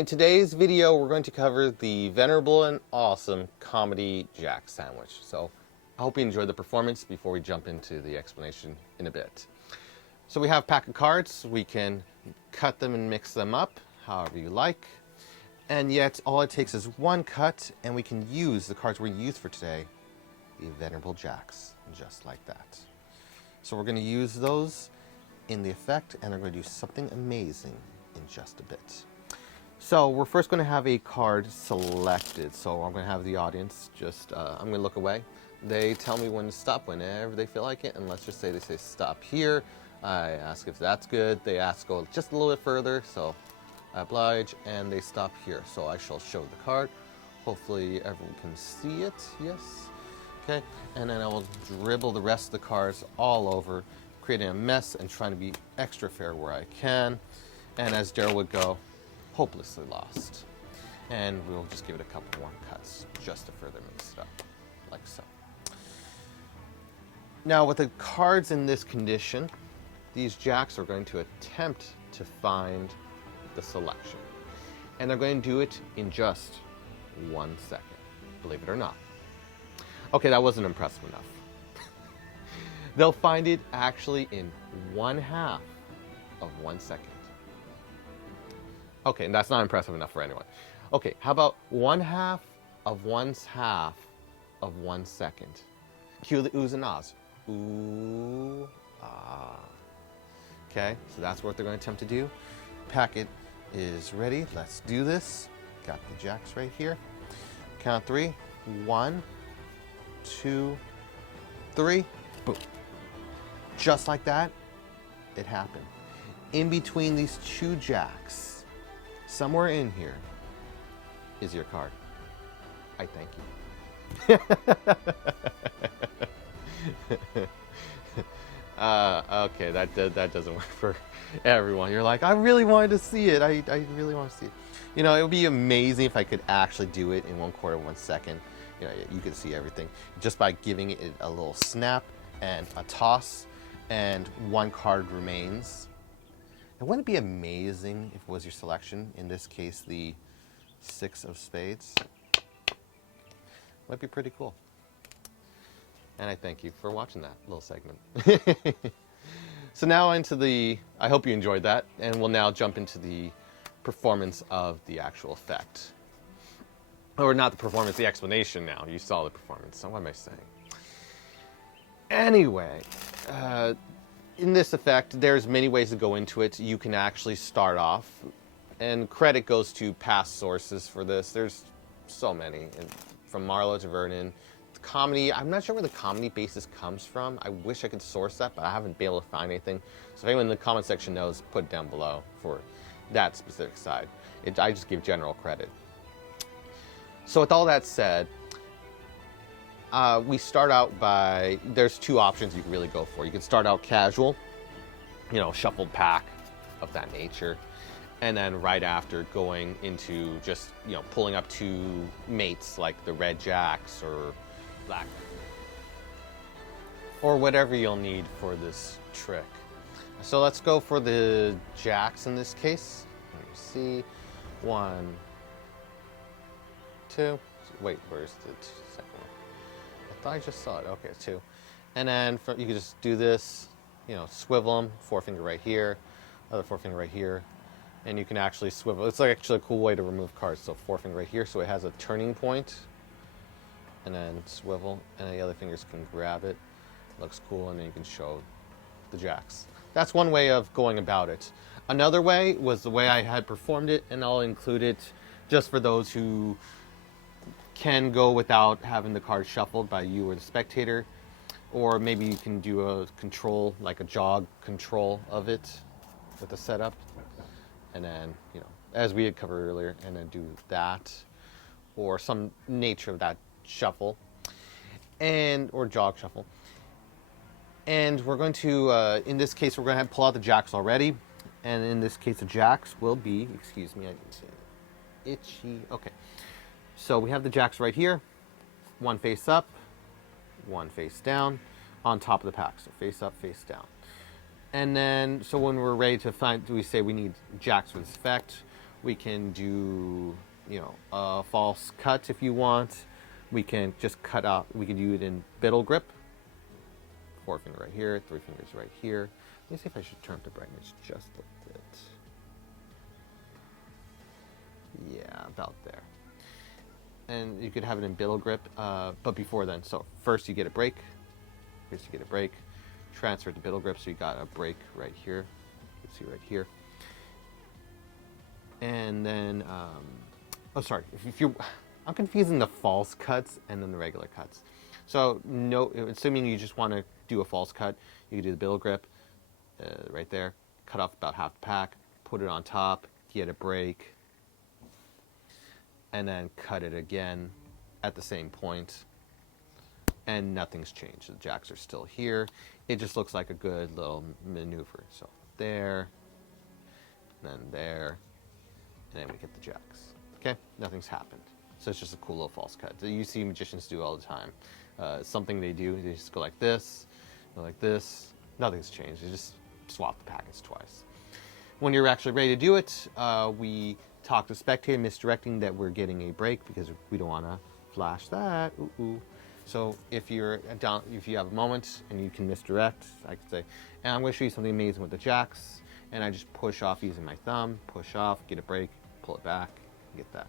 In today's video, we're going to cover the venerable and awesome comedy Jack sandwich. So I hope you enjoyed the performance before we jump into the explanation in a bit. So we have a pack of cards. We can cut them and mix them up however you like. And yet all it takes is one cut and we can use the cards we're going to use for today, the venerable Jacks, just like that. So we're going to use those in the effect and they're going to do something amazing in just a bit. So we're first going to have a card selected. So I'm going to have the audience just, I'm going to look away. They tell me when to stop whenever they feel like it. And let's just say they say stop here. I ask if that's good. They ask go just a little bit further. So I oblige and they stop here. So I shall show the card. Hopefully everyone can see it. Yes. Okay. And then I will dribble the rest of the cards all over, creating a mess and trying to be extra fair where I can. And as Daryl would go, hopelessly lost. And we'll just give it a couple more cuts just to further mix it up, like so. Now with the cards in this condition, these Jacks are going to attempt to find the selection. And they're going to do it in just 1 second, believe it or not. Okay, that wasn't impressive enough. They'll find it actually in 1/2 of 1 second. Okay, and that's not impressive enough for anyone. Okay, how about 1/2 of 1/2 of 1 second? Cue the oohs and ahs. Ooh, ah. Okay, so that's what they're going to attempt to do. Packet is ready. Let's do this. Got the Jacks right here. Count 3. 1, 2, 3. Boom. Just like that, it happened. In between these two Jacks, somewhere in here is your card. I thank you. Okay, that doesn't work for everyone. You're like, I really wanted to see it. I really want to see it. You know, it would be amazing if I could actually do it in 1/4 of 1 second. You know, you could see everything just by giving it a little snap and a toss, and one card remains. And wouldn't it be amazing if it was your selection? In this case, the 6 of spades. Might be pretty cool. And I thank you for watching that little segment. So now into the, I hope you enjoyed that, and we'll now jump into the performance of the actual effect. Or not the performance, the explanation now. You saw the performance, so what am I saying? Anyway, in this effect, there's many ways to go into it. You can actually start off, and credit goes to past sources for this. There's so many, from Marlowe to Vernon. The comedy, I'm not sure where the comedy basis comes from. I wish I could source that, but I haven't been able to find anything. So if anyone in the comment section knows, put it down below for that specific side. I just give general credit. So with all that said, we start out by, there's 2 options you can really go for. You can start out casual, you know, shuffled pack of that nature. And then right after going into just, you know, pulling up 2 mates like the red Jacks or black. Or whatever you'll need for this trick. So let's go for the Jacks in this case. Let me see. 1, 2. Wait, where's the second one? I thought I just saw it. Okay, 2. And then you can just do this, you know, swivel them, forefinger right here, other forefinger right here, and you can actually swivel. It's like actually a cool way to remove cards. So forefinger right here, so it has a turning point, and then swivel, and the other fingers can grab it. Looks cool, and then you can show the Jacks. That's one way of going about it. Another way was the way I had performed it, and I'll include it just for those who can go without having the card shuffled by you or the spectator, or maybe you can do a control, like a jog control of it with a setup, and then, you know, as we had covered earlier, and then do that, or some nature of that shuffle, and or jog shuffle. And we're going to, in this case, we're going to pull out the Jacks already, and in this case, the Jacks will be, excuse me, I need to, itchy, okay. So we have the Jacks right here, 1 face up, 1 face down, on top of the pack. So face up, face down. And then, so when we're ready to find, we say we need Jacks for this effect, We can do, a false cut if you want. We can just cut out. We can do it in biddle grip. Forefinger right here, three fingers right here. Let me see if I should turn up the brightness just a bit. Yeah, about there. And you could have it in biddle grip, but before then. So first you get a break. First you get a break. Transfer to biddle grip, so you got a break right here. You can see right here. And then, oh sorry, if you, I'm confusing the false cuts and then the regular cuts. So no, assuming you just want to do a false cut, you can do the biddle grip right there, cut off about half the pack, put it on top, get a break, and then cut it again at the same point, and nothing's changed. The jacks are still here. It just looks like a good little maneuver. So there, then there, and then we get the jacks. Okay, nothing's happened. So it's just a cool little false cut that you see magicians do all the time. Something they do, they just go like this, go like this. Nothing's changed. They just swap the packets twice. When you're actually ready to do it, we talk to the spectator, misdirecting that we're getting a break because we don't want to flash that. Ooh. So if you're down, if you have a moment and you can misdirect, I could say, and I'm going to show you something amazing with the jacks, and I just push off using my thumb, push off, get a break, pull it back, get that.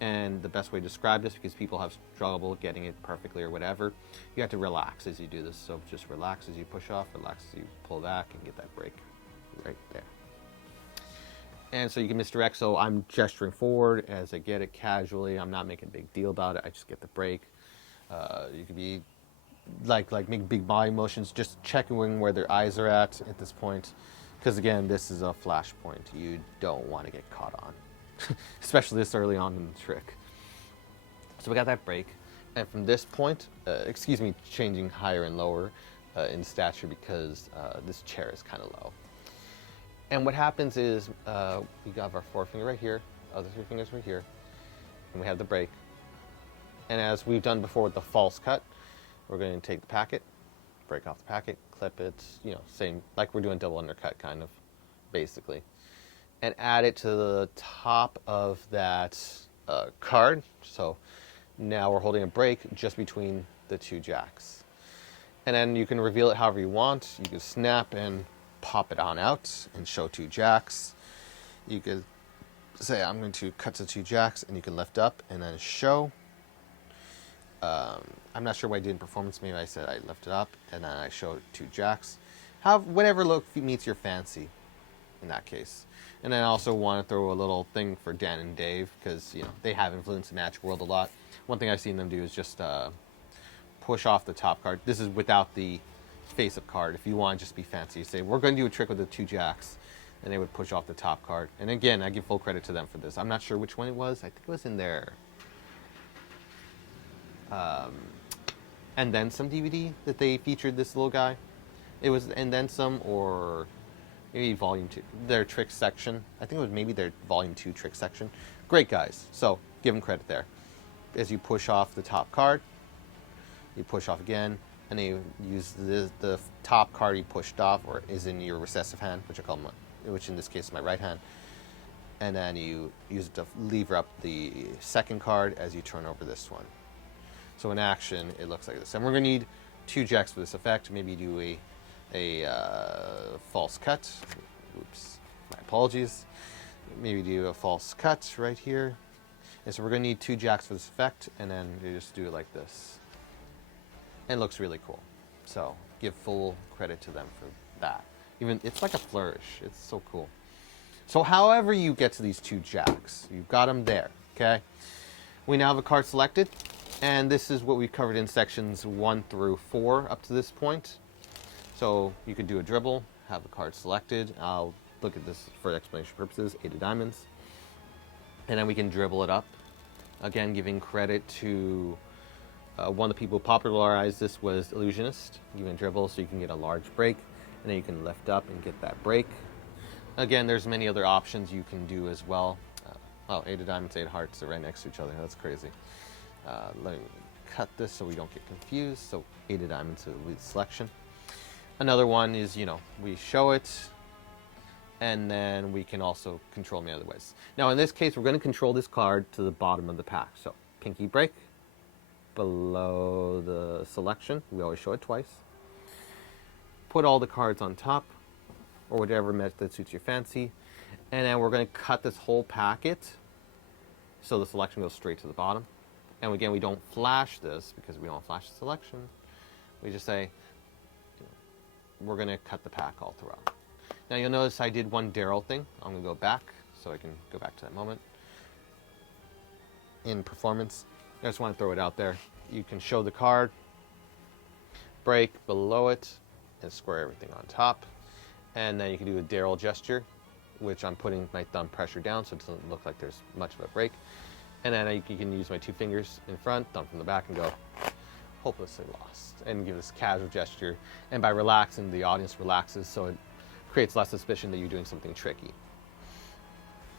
And the best way to describe this, because people have trouble getting it perfectly or whatever, you have to relax as you do this. So just relax as you push off, relax as you pull back, and get that break right there. And so you can misdirect. So I'm gesturing forward as I get it casually. I'm not making a big deal about it. I just get the break. You could be like make big body motions, just checking where their eyes are at this point. Because again, this is a flash point. You don't want to get caught on, especially this early on in the trick. So we got that break. And from this point, excuse me, changing higher and lower in stature because this chair is kind of low. And what happens is we got our forefinger right here, other three fingers right here, and we have the break. And as we've done before with the false cut, we're going to take the packet, break off the packet, clip it, same, like we're doing double undercut kind of, basically. And add it to the top of that card. So now we're holding a break just between the two jacks. And then you can reveal it however you want. You can snap and pop it on out and show two jacks. You could say, I'm going to cut to two jacks, and you can lift up and then show. I'm not sure what I did in performance. Maybe I said I lift it up and then I showed two jacks. Whatever look meets your fancy in that case. And then I also want to throw a little thing for Dan and Dave because they have influenced the Magic world a lot. One thing I've seen them do is just push off the top card. This is without the face-up card. If you want to just be fancy, you say, we're going to do a trick with the two jacks. And they would push off the top card. And again, I give full credit to them for this. I'm not sure which one it was. I think it was in there. And Then Some DVD that they featured this little guy. It was And Then Some, or maybe Volume 2. Their trick section. I think it was maybe their Volume 2 trick section. Great guys. So give them credit there. As you push off the top card, you push off again, and then you use the top card you pushed off, or is in your recessive hand, which in this case is my right hand. And then you use it to lever up the second card as you turn over this one. So in action, it looks like this. And we're going to need two jacks for this effect. Maybe do a false cut. Oops, my apologies. Maybe do a false cut right here. And so we're going to need two jacks for this effect, and then you just do it like this. And it looks really cool. So give full credit to them for that. Even it's like a flourish. It's so cool. So however you get to these two jacks, you've got them there, okay? We now have a card selected. And this is what we covered in sections 1 through 4 up to this point. So you could do a dribble, have a card selected. I'll look at this for explanation purposes, 8 of diamonds. And then we can dribble it up. Again, giving credit to one of the people who popularized this was Illusionist. Giving a dribble so you can get a large break. And then you can lift up and get that break. Again, there's many other options you can do as well. 8 of diamonds, 8 of hearts, they're right next to each other. That's crazy. Let me cut this so we don't get confused. So 8 of diamonds to lead selection. Another one is, we show it, and then we can also control them the other ways. Now in this case, we're going to control this card to the bottom of the pack. So pinky break below the selection. We always show it twice. Put all the cards on top, or whatever method suits your fancy. And then we're going to cut this whole packet so the selection goes straight to the bottom. And again, we don't flash this because we don't flash the selection. We just say, we're going to cut the pack all throughout. Now you'll notice I did one Daryl thing. I'm going to go back so I can go back to that moment. In performance, I just want to throw it out there. You can show the card, break below it, and square everything on top. And then you can do a Daryl gesture, which I'm putting my thumb pressure down so it doesn't look like there's much of a break. And then you can use my 2 fingers in front, thumb from the back, and go, hopelessly lost. And give this casual gesture. And by relaxing, the audience relaxes, so it creates less suspicion that you're doing something tricky.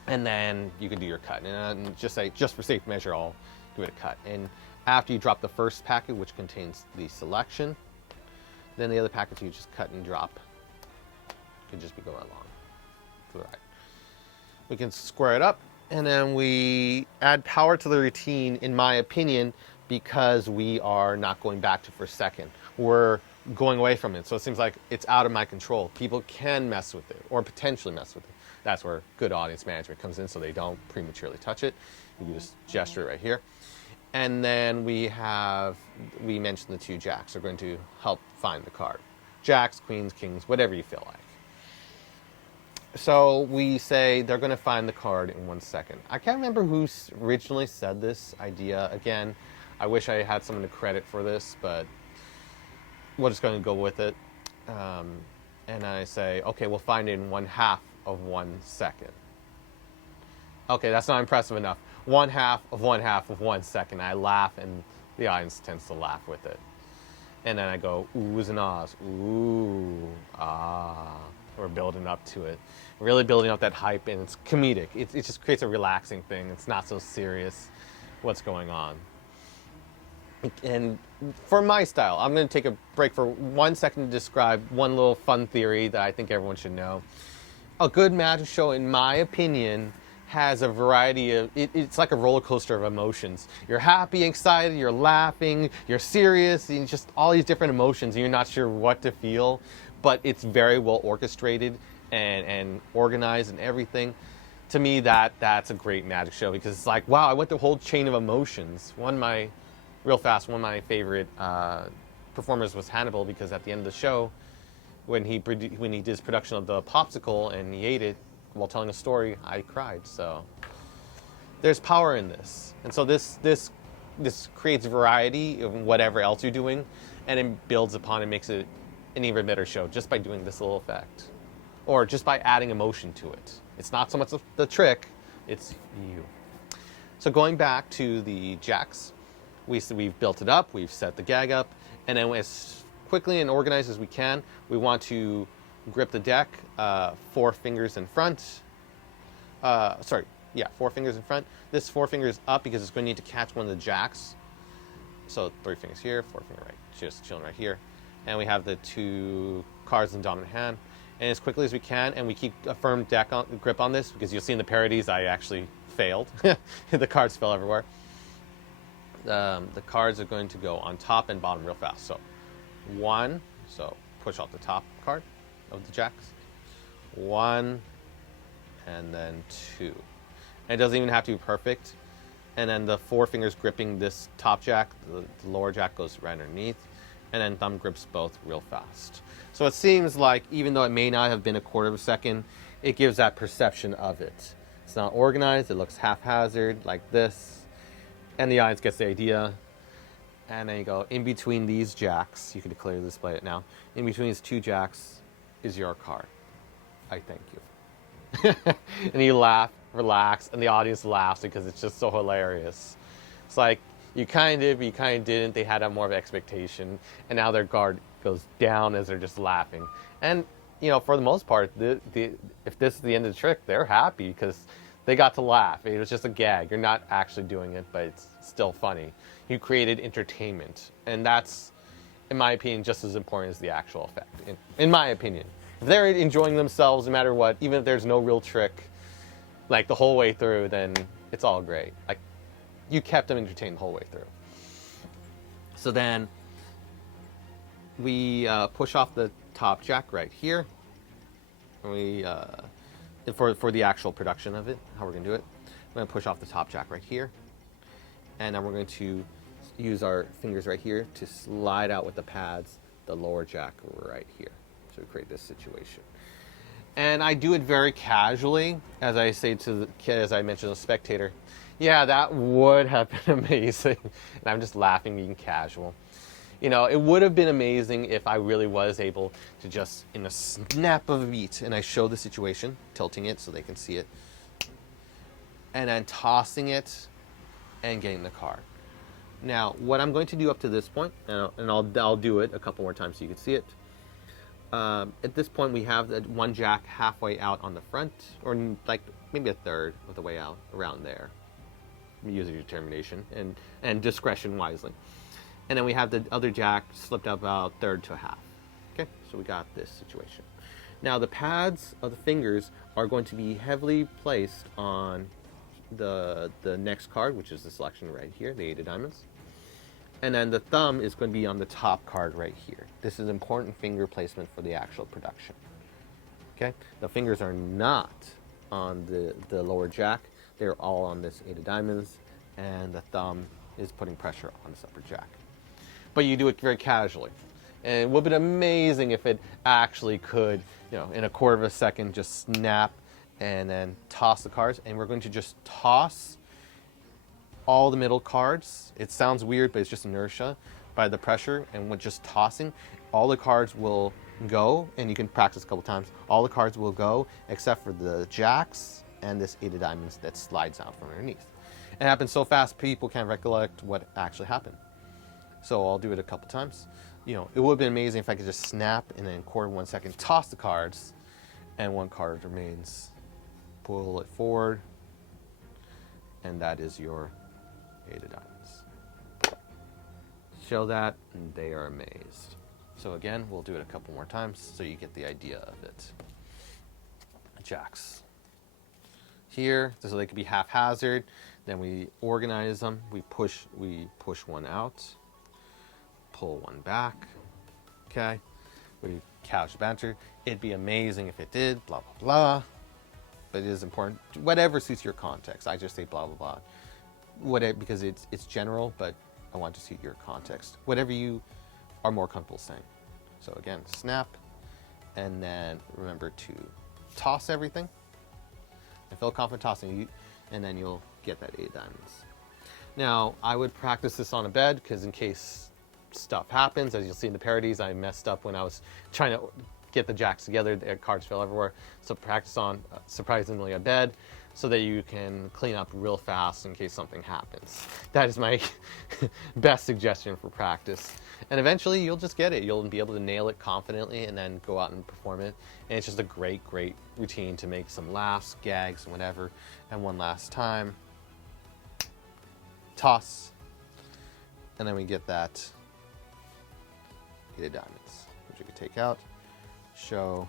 And then you can do your cut. And just say, just for safe measure, I'll give it a cut. And after you drop the first packet, which contains the selection, then the other packets you just cut and drop. Could just be going along for the ride. We can square it up, and then we add power to the routine, in my opinion, because we are not going back to first second. We're going away from it, so it seems like it's out of my control. People can mess with it, or potentially mess with it. That's where good audience management comes in, so they don't prematurely touch it. You can just gesture it right here. And then we mentioned the 2 jacks are going to help find the card. Jacks, queens, kings, whatever you feel like. So we say they're going to find the card in 1 second. I can't remember who originally said this idea. Again, I wish I had someone to credit for this, but we're just going to go with it. And I say, okay, we'll find it in 1/2 of 1 second. Okay, that's not impressive enough. 1/2 of 1/2 of 1 second. I laugh, and the audience tends to laugh with it. And then I go, oohs and ahs. Ooh, ah. We're building up to it. Really building up that hype, and it's comedic. It just creates a relaxing thing. It's not so serious what's going on. And for my style, I'm going to take a break for 1 second to describe one little fun theory that I think everyone should know. A good magic show, in my opinion, has a variety of, it's like a roller coaster of emotions. You're happy, excited, you're laughing, you're serious, and just all these different emotions, and you're not sure what to feel, but it's very well orchestrated and organized and everything. To me, that's a great magic show, because it's like, wow, I went the whole chain of emotions. One of my favorite performers was Hannibal, because at the end of the show, when he did his production of the popsicle and he ate it while telling a story, I cried. So there's power in this, and so this creates variety of whatever else you're doing, and it builds upon and makes it an even better show just by doing this little effect, or just by adding emotion to it. It's not so much the trick; it's you. So going back to the jacks, we've built it up, we've set the gag up, and then as quickly and organized as we can, we want to grip the deck 4 fingers in front. 4 fingers in front. This 4 fingers up because it's going to need to catch one of the jacks. So 3 fingers here, 4 finger right, just chilling right here. And we have the 2 cards in dominant hand. And as quickly as we can, and we keep a firm grip on this, because you'll see in the parodies I actually failed. The cards fell everywhere. The cards are going to go on top and bottom real fast. So 1, so push off the top card of the jacks. 1, and then 2. And it doesn't even have to be perfect. And then the 4 fingers gripping this top jack, the lower jack goes right underneath, and then thumb grips both real fast. So it seems like, even though it may not have been a quarter of a second, it gives that perception of it. It's not organized, it looks haphazard like this, and the audience gets the idea. And then you go, in between these jacks, you can clearly display it now, in between these 2 jacks is your card. I thank you. And you laugh, relax, and the audience laughs because it's just so hilarious. It's like, you kind of did, but you kind of didn't. They had a more of an expectation, and now their guard goes down as they're just laughing. And, you know, for the most part, if this is the end of the trick, they're happy because they got to laugh. It was just a gag. You're not actually doing it, but it's still funny. You created entertainment, and that's, in my opinion, just as important as the actual effect. In my opinion. if they're enjoying themselves no matter what, even if there's no real trick, like the whole way through, then it's all great. Like, you kept them entertained the whole way through. So then we push off the top jack right here. We for the actual production of it, how we're gonna do it, we're gonna push off the top jack right here, and then we're going to use our fingers right here to slide out with the pads the lower jack right here. So we create this situation. And I do it very casually, as I say to the kid, as I mentioned, the spectator, yeah, that would have been amazing. And I'm just laughing, being casual. You know, it would have been amazing if I really was able to just, in a snap of a beat, and I show the situation, tilting it so they can see it, and then tossing it and getting the card. Now, what I'm going to do up to this point, and I'll do it a couple more times so you can see it. At this point, we have the one jack halfway out on the front, or like maybe a third of the way out, around there. Use your determination and discretion wisely. And then we have the other jack slipped out about a third to a half. Okay, so we got this situation. Now the pads of the fingers are going to be heavily placed on the next card, which is the selection right here, the 8 of diamonds. And then the thumb is going to be on the top card right here. This is important finger placement for the actual production. Okay, the fingers are not on the lower jack. They're all on this 8 of diamonds, and the thumb is putting pressure on this upper jack. But you do it very casually. And it would have been amazing if it actually could, you know, in a quarter of a second, just snap and then toss the cards. And we're going to just toss all the middle cards. It sounds weird, but it's just inertia by the pressure. And with just tossing, all the cards will go, and you can practice a couple times. All the cards will go except for the jacks and this 8 of diamonds that slides out from underneath. It happens so fast, people can't recollect what actually happened. So I'll do it a couple times. You know, it would have been amazing if I could just snap and then quarter 1 second, toss the cards, and one card remains. Pull it forward, and that is your 8 of diamonds. Show that, and they are amazed. So again, we'll do it a couple more times so you get the idea of it. Jacks. Here, so they could be haphazard. Then we organize them. We push one out, pull one back. Okay, we couch banter. It'd be amazing if it did. Blah blah blah. But it is important. Whatever suits your context. I just say blah blah blah. Whatever, because it's general, but I want to suit your context. Whatever you are more comfortable saying. So again, snap, and then remember to toss everything. And feel confident tossing, and then you'll get that 8 diamonds. Now, I would practice this on a bed, because in case stuff happens, as you'll see in the parodies, I messed up when I was trying to get the jacks together, the cards fell everywhere. So practice on, surprisingly, a bed, so that you can clean up real fast in case something happens. That is my best suggestion for practice. And eventually you'll just get it. You'll be able to nail it confidently and then go out and perform it. And it's just a great, great routine to make some laughs, gags, and whatever. And one last time. Toss. And then we get that 8 of diamonds, which you can take out, show,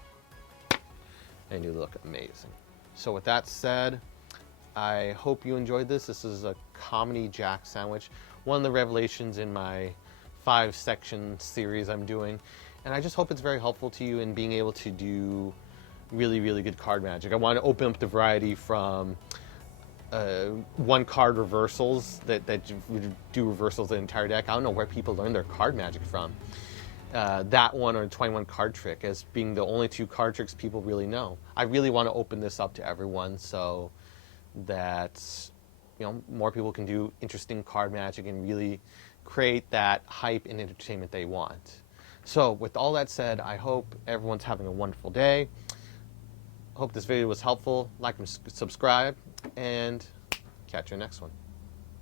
and you look amazing. So with that said, I hope you enjoyed this. This is a comedy jack sandwich, one of the revelations in my 5-section series I'm doing. And I just hope it's very helpful to you in being able to do really, really good card magic. I want to open up the variety from one card reversals that do reversals the entire deck. I don't know where people learn their card magic from. That one, or 21 card trick, as being the only 2 card tricks people really know. I really want to open this up to everyone so that, you know, more people can do interesting card magic and really create that hype and entertainment they want. So with all that said, I hope everyone's having a wonderful day. I hope this video was helpful. Like and subscribe, and catch you next one.